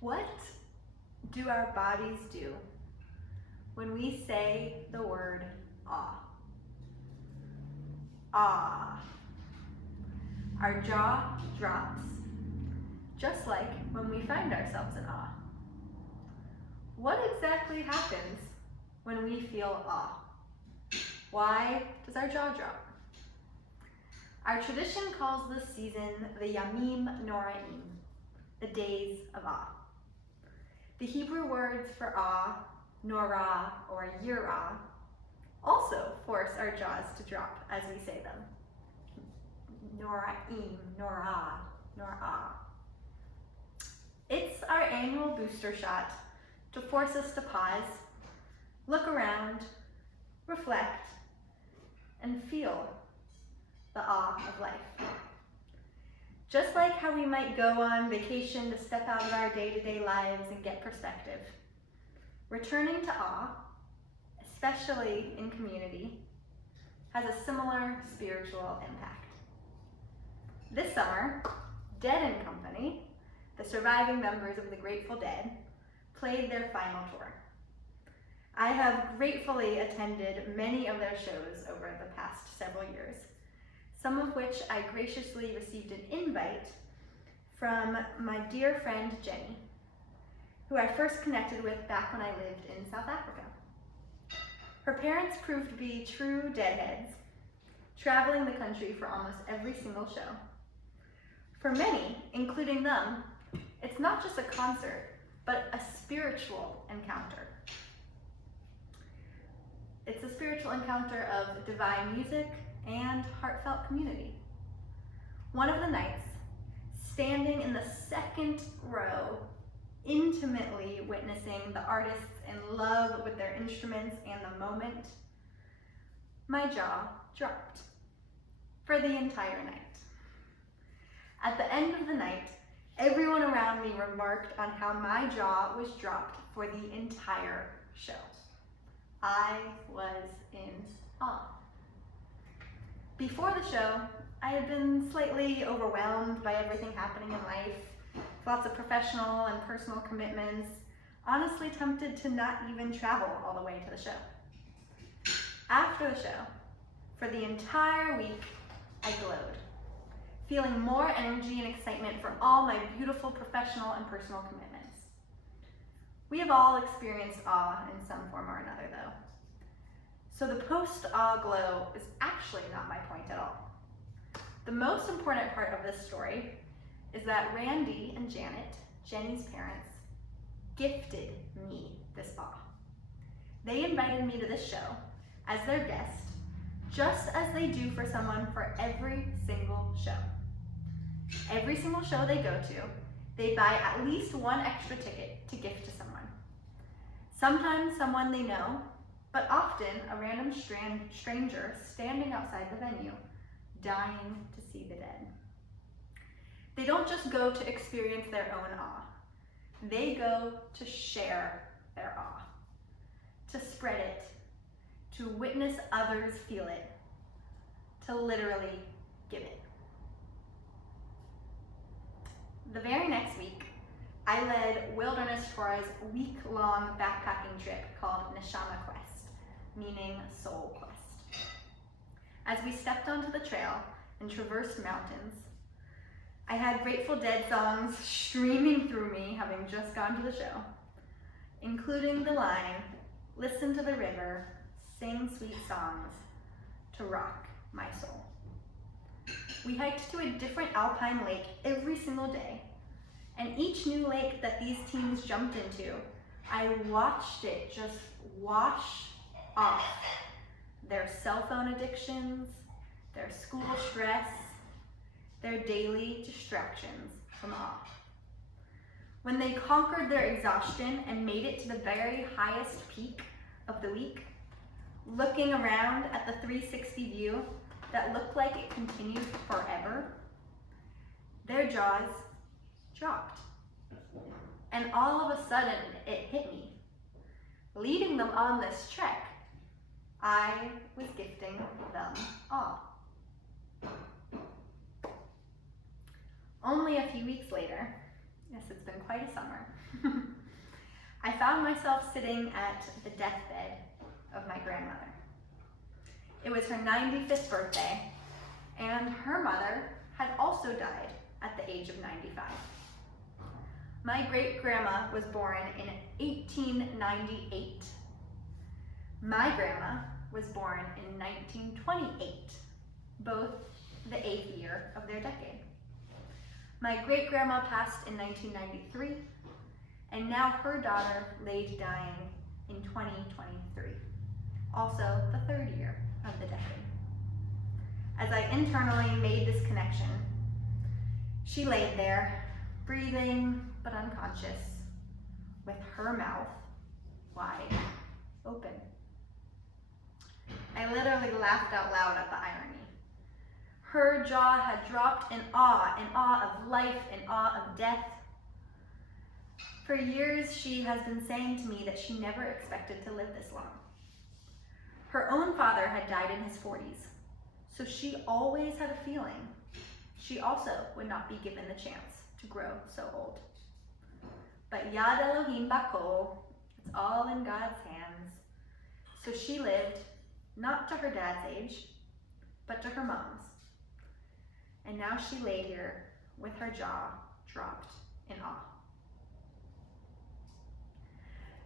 What do our bodies do when we say the word awe? Ah. Our jaw drops, just like when we find ourselves in awe. What exactly happens when we feel awe? Why does our jaw drop? Our tradition calls this season the Yamim Noraim, the days of awe. The Hebrew words for awe, norah or yirah, also force our jaws to drop as we say them. Noraim, norah, norah. It's our annual booster shot to force us to pause, look around, reflect, and feel the awe of life. Just like how we might go on vacation to step out of our day-to-day lives and get perspective, returning to awe, especially in community, has a similar spiritual impact. This summer, Dead & Company, the surviving members of the Grateful Dead, played their final tour. I have gratefully attended many of their shows over the past several years, some of which I graciously received an invite from my dear friend Jenny, who I first connected with back when I lived in South Africa. Her parents proved to be true deadheads, traveling the country for almost every single show. For many, including them, it's not just a concert, but a spiritual encounter. It's a spiritual encounter of divine music and heartfelt community. One of the nights, standing in the second row, intimately witnessing the artists in love with their instruments and the moment, my jaw dropped for the entire night. At the end of the night, everyone around me remarked on how my jaw was dropped for the entire show. I was in awe. Before the show, I had been slightly overwhelmed by everything happening in life, lots of professional and personal commitments, honestly tempted to not even travel all the way to the show. After the show, for the entire week, I glowed, feeling more energy and excitement for all my beautiful professional and personal commitments. We have all experienced awe in some form or another, though. So the post-awe glow is actually not my point at all. The most important part of this story is that Randy and Janet, Jenny's parents, gifted me this awe. They invited me to this show as their guest, just as they do for someone for every single show. Every single show they go to, they buy at least one extra ticket to gift to someone. Sometimes someone they know, but often a random stranger standing outside the venue, dying to see the dead. They don't just go to experience their own awe. They go to share their awe, to spread it, to witness others feel it, to literally give it. The very next week, I led Wilderness Torah's week-long backpacking trip called Neshama Quest, meaning Soul Quest. As we stepped onto the trail and traversed mountains, I had Grateful Dead songs streaming through me, having just gone to the show, including the line, "Listen to the river, sing sweet songs, to rock my soul." We hiked to a different alpine lake every single day, and each new lake that these teens jumped into, I watched it just wash off their cell phone addictions, their school stress, their daily distractions from awe. When they conquered their exhaustion and made it to the very highest peak of the week, looking around at the 360 view that looked like it continued forever, their jaws dropped. And all of a sudden, it hit me. Leading them on this trek, I was gifting them awe. Only a few weeks later, Yes, it's been quite a summer. I found myself sitting at the deathbed of my grandmother. It was her 95th birthday, and her mother had also died at the age of 95. My great-grandma was born in 1898. My grandma was born in 1928, both the 8th year of their decade. My great-grandma passed in 1993, and now her daughter laid dying in 2023, also the 3rd year of the decade. As I internally made this connection, she laid there, breathing but unconscious, with her mouth wide open. I literally laughed out loud at the irony. Her jaw had dropped in awe of life, in awe of death. For years, she has been saying to me that she never expected to live this long. Her own father had died in his 40s, so she always had a feeling she also would not be given the chance to grow so old. But Yad Elohim Bakol, it's all in God's hands. So she lived not to her dad's age, but to her mom's. And now she laid here with her jaw dropped in awe.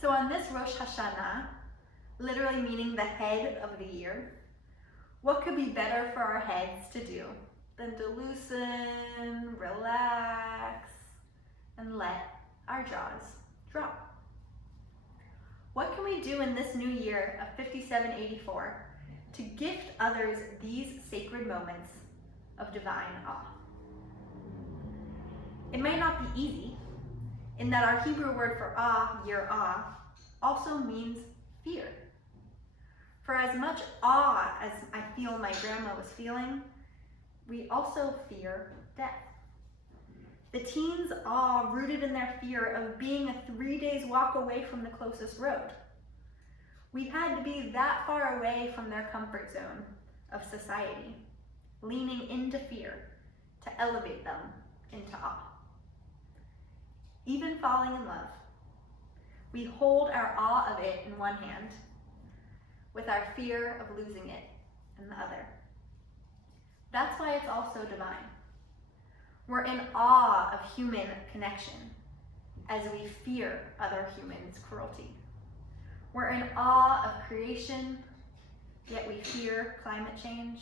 So on this Rosh HaShanah, literally meaning the head of the year, what could be better for our heads to do than to loosen, relax, and let our jaws drop? What can we do in this new year of 5784 to gift others these sacred moments of divine awe? It might not be easy, in that our Hebrew word for awe, yirah, also means fear. For as much awe as I feel my grandma was feeling, we also fear death. The teens' awe rooted in their fear of being a 3 days walk away from the closest road. We had to be that far away from their comfort zone of society, leaning into fear to elevate them into awe. Even falling in love, we hold our awe of it in one hand, with our fear of losing it in the other. That's why it's also divine. We're in awe of human connection as we fear other humans' cruelty. We're in awe of creation, yet we fear climate change.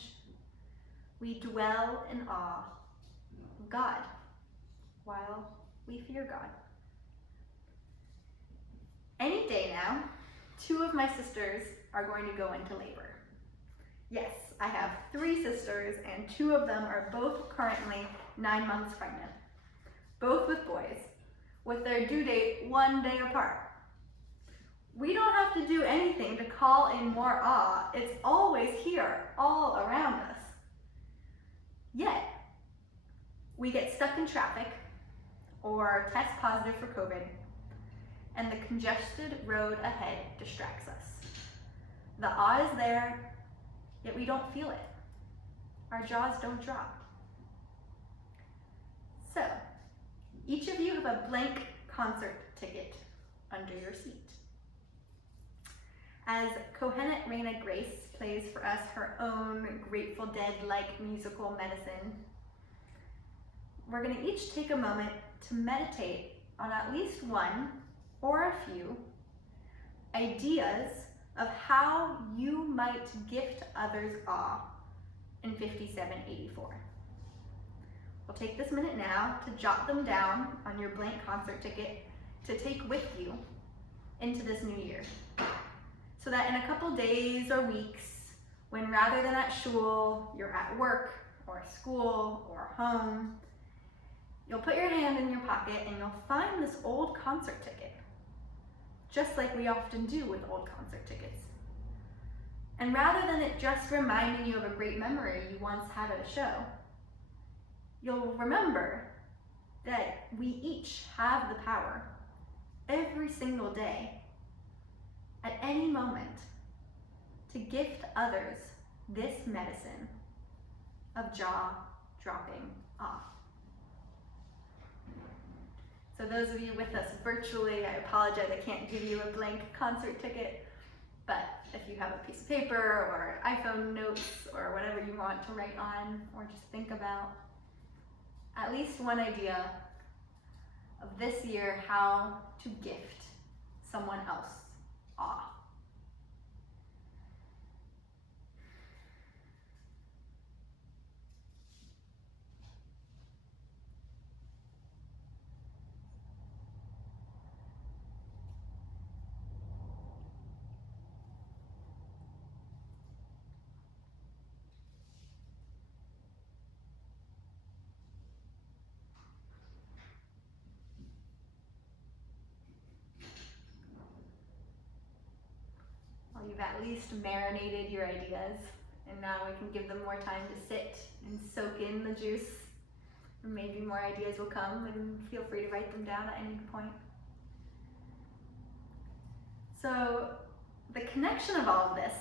We dwell in awe of God while we fear God. Any day now, 2 of my sisters are going to go into labor. Yes, I have 3 sisters, and 2 of them are both currently 9 months pregnant, both with boys, with their due date 1 day apart. We don't have to do anything to call in more awe. It's always here, all around us. Yet, we get stuck in traffic or test positive for COVID, and the congested road ahead distracts us. The awe is there, yet we don't feel it. Our jaws don't drop. So, each of you have a blank concert ticket under your seat. As Kohenet Raina Grace plays for us her own Grateful Dead-like musical medicine, we're going to each take a moment to meditate on at least one or a few ideas of how you might gift others awe in 5784. We'll take this minute now to jot them down on your blank concert ticket to take with you into this new year, so that in a couple days or weeks, when rather than at shul, you're at work or school or home, you'll put your hand in your pocket and you'll find this old concert ticket, just like we often do with old concert tickets. And rather than it just reminding you of a great memory you once had at a show, you'll remember that we each have the power every single day, at any moment, to gift others this medicine of jaw-dropping awe. So those of you with us virtually, I apologize, I can't give you a blank concert ticket, but if you have a piece of paper or iPhone notes or whatever you want to write on or just think about, at least one idea of this year how to gift someone else awe. Well, you've at least marinated your ideas, and now we can give them more time to sit and soak in the juice. And maybe more ideas will come, and feel free to write them down at any point. So the connection of all of this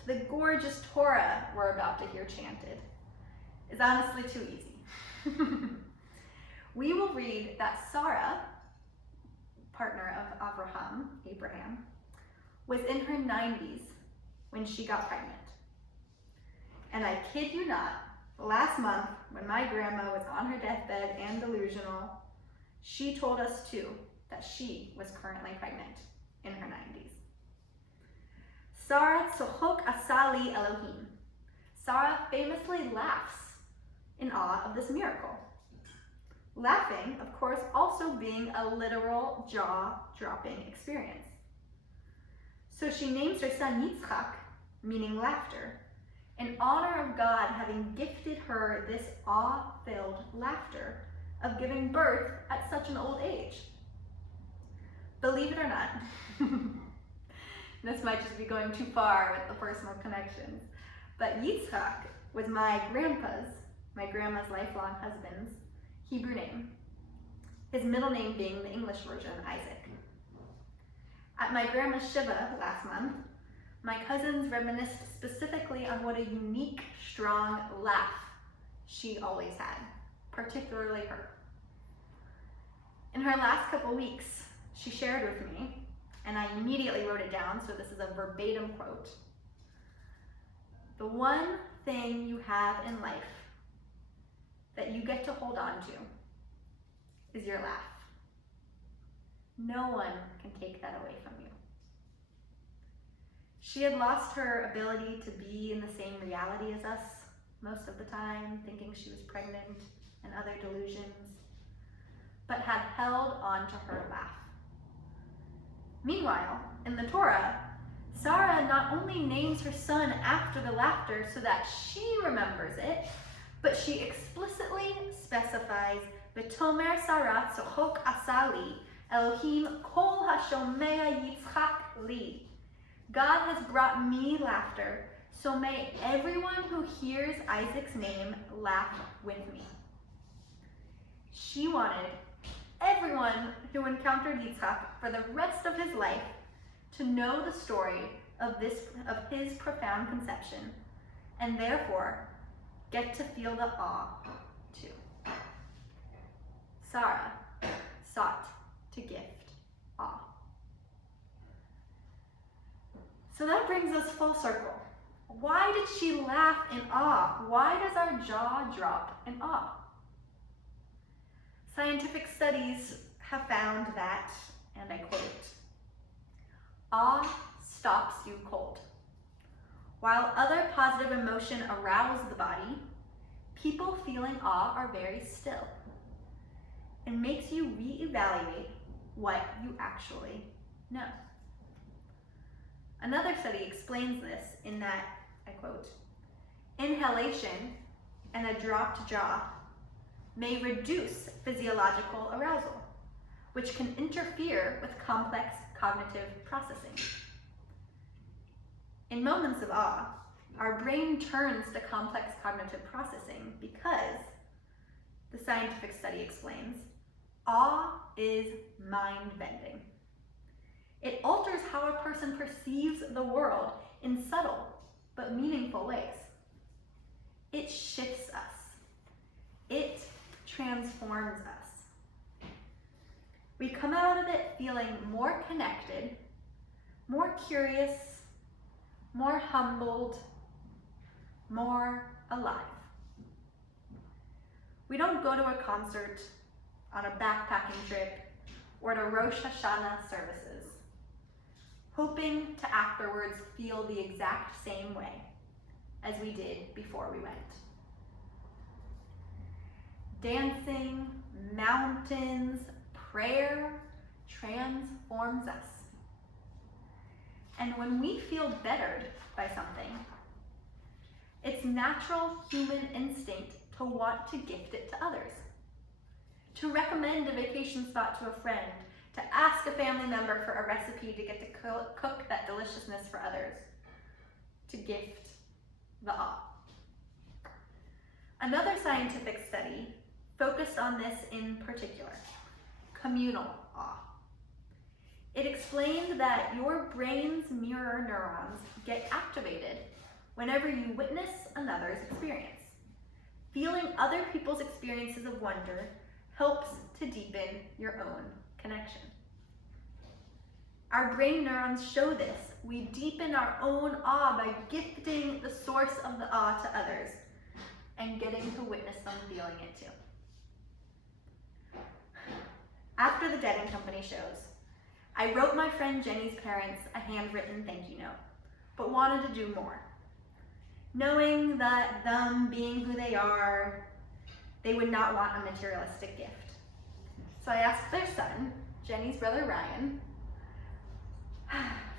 to the gorgeous Torah we're about to hear chanted is honestly too easy. We will read that Sarah, partner of Abraham, was in her 90s when she got pregnant. And I kid you not, last month when my grandma was on her deathbed and delusional, she told us too that she was currently pregnant in her 90s. Sarah tzochok asali Elohim. Sarah famously laughs in awe of this miracle. Laughing, of course, also being a literal jaw-dropping experience. So she names her son Yitzchak, meaning laughter, in honor of God having gifted her this awe-filled laughter of giving birth at such an old age. Believe it or not, this might just be going too far with the personal connections, but Yitzchak was my grandma's lifelong husband's Hebrew name, his middle name being the English version, Isaac. At my grandma's Shiva last month, my cousins reminisced specifically on what a unique, strong laugh she always had, particularly her. In her last couple weeks, she shared with me, and I immediately wrote it down, so this is a verbatim quote. The one thing you have in life that you get to hold on to is your laugh. No one can take that away from you. She had lost her ability to be in the same reality as us most of the time, thinking she was pregnant and other delusions, but had held on to her laugh. Meanwhile, in the Torah, Sarah not only names her son after the laughter so that she remembers it, but she explicitly specifies, V'tomer Sarah tzochok asali, Elohim kol hashomea Yitzchak li. God has brought me laughter, so may everyone who hears Isaac's name laugh with me. She wanted everyone who encountered Yitzchak for the rest of his life to know the story of his profound conception, and therefore get to feel the awe too. Sarah sought to gift awe. So that brings us full circle. Why did she laugh in awe? Why does our jaw drop in awe? Scientific studies have found that, and I quote, awe stops you cold. While other positive emotion arouse the body, people feeling awe are very still. It makes you reevaluate what you actually know. Another study explains this in that, I quote, inhalation and a dropped jaw may reduce physiological arousal, which can interfere with complex cognitive processing. In moments of awe, our brain turns to complex cognitive processing because, the scientific study explains, awe is mind-bending. It alters how a person perceives the world in subtle but meaningful ways. It shifts us. It transforms us. We come out of it feeling more connected, more curious, more humbled, more alive. We don't go to a concert, on a backpacking trip, or to Rosh HaShanah services, hoping to afterwards feel the exact same way as we did before we went. Dancing, mountains, prayer transforms us. And when we feel bettered by something, it's natural human instinct to want to gift it to others, to recommend a vacation spot to a friend, to ask a family member for a recipe to get to cook that deliciousness for others, to gift the awe. Another scientific study focused on this in particular, communal awe. It explained that your brain's mirror neurons get activated whenever you witness another's experience. Feeling other people's experiences of wonder helps to deepen your own connection. Our brain neurons show this. We deepen our own awe by gifting the source of the awe to others and getting to witness them feeling it too. After the Dead & Company shows, I wrote my friend Jenny's parents a handwritten thank you note, but wanted to do more. Knowing that them being who they are, they would not want a materialistic gift. So I asked their son, Jenny's brother Ryan,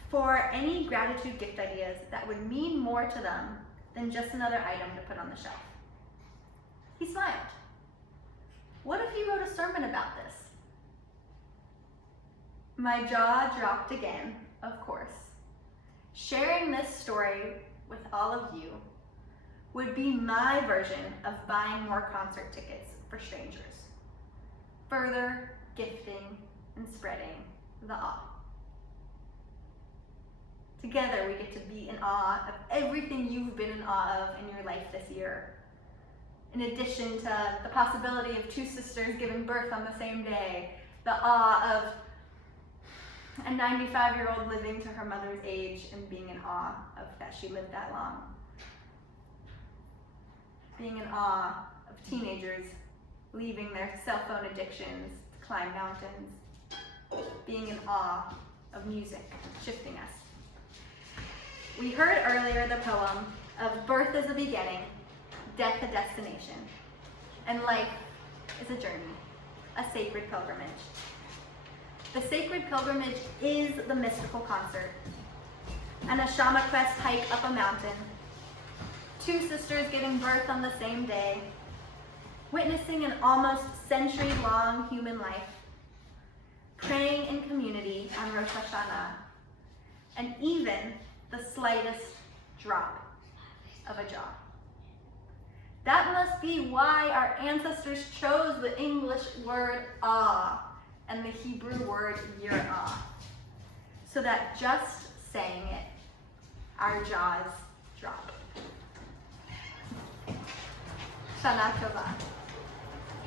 for any gratitude gift ideas that would mean more to them than just another item to put on the shelf. He smiled. What if he wrote a sermon about this? My jaw dropped again, of course. Sharing this story with all of you would be my version of buying more concert tickets for strangers. Further gifting and spreading the awe. Together we get to be in awe of everything you've been in awe of in your life this year. In addition to the possibility of two sisters giving birth on the same day, the awe of a 95-year-old living to her mother's age and being in awe of that she lived that long. Being in awe of teenagers leaving their cell phone addictions to climb mountains. Being in awe of music shifting us. We heard earlier the poem of birth is a beginning, death a destination, and life is a journey, a sacred pilgrimage. The sacred pilgrimage is the mystical concert, an Ashama quest hike up a mountain, two sisters giving birth on the same day, witnessing an almost century-long human life, praying in community on Rosh HaShanah, and even the slightest drop of a jaw. That must be why our ancestors chose the English word awe and the Hebrew word yirah, so that just saying it, our jaws drop. Shana Tova.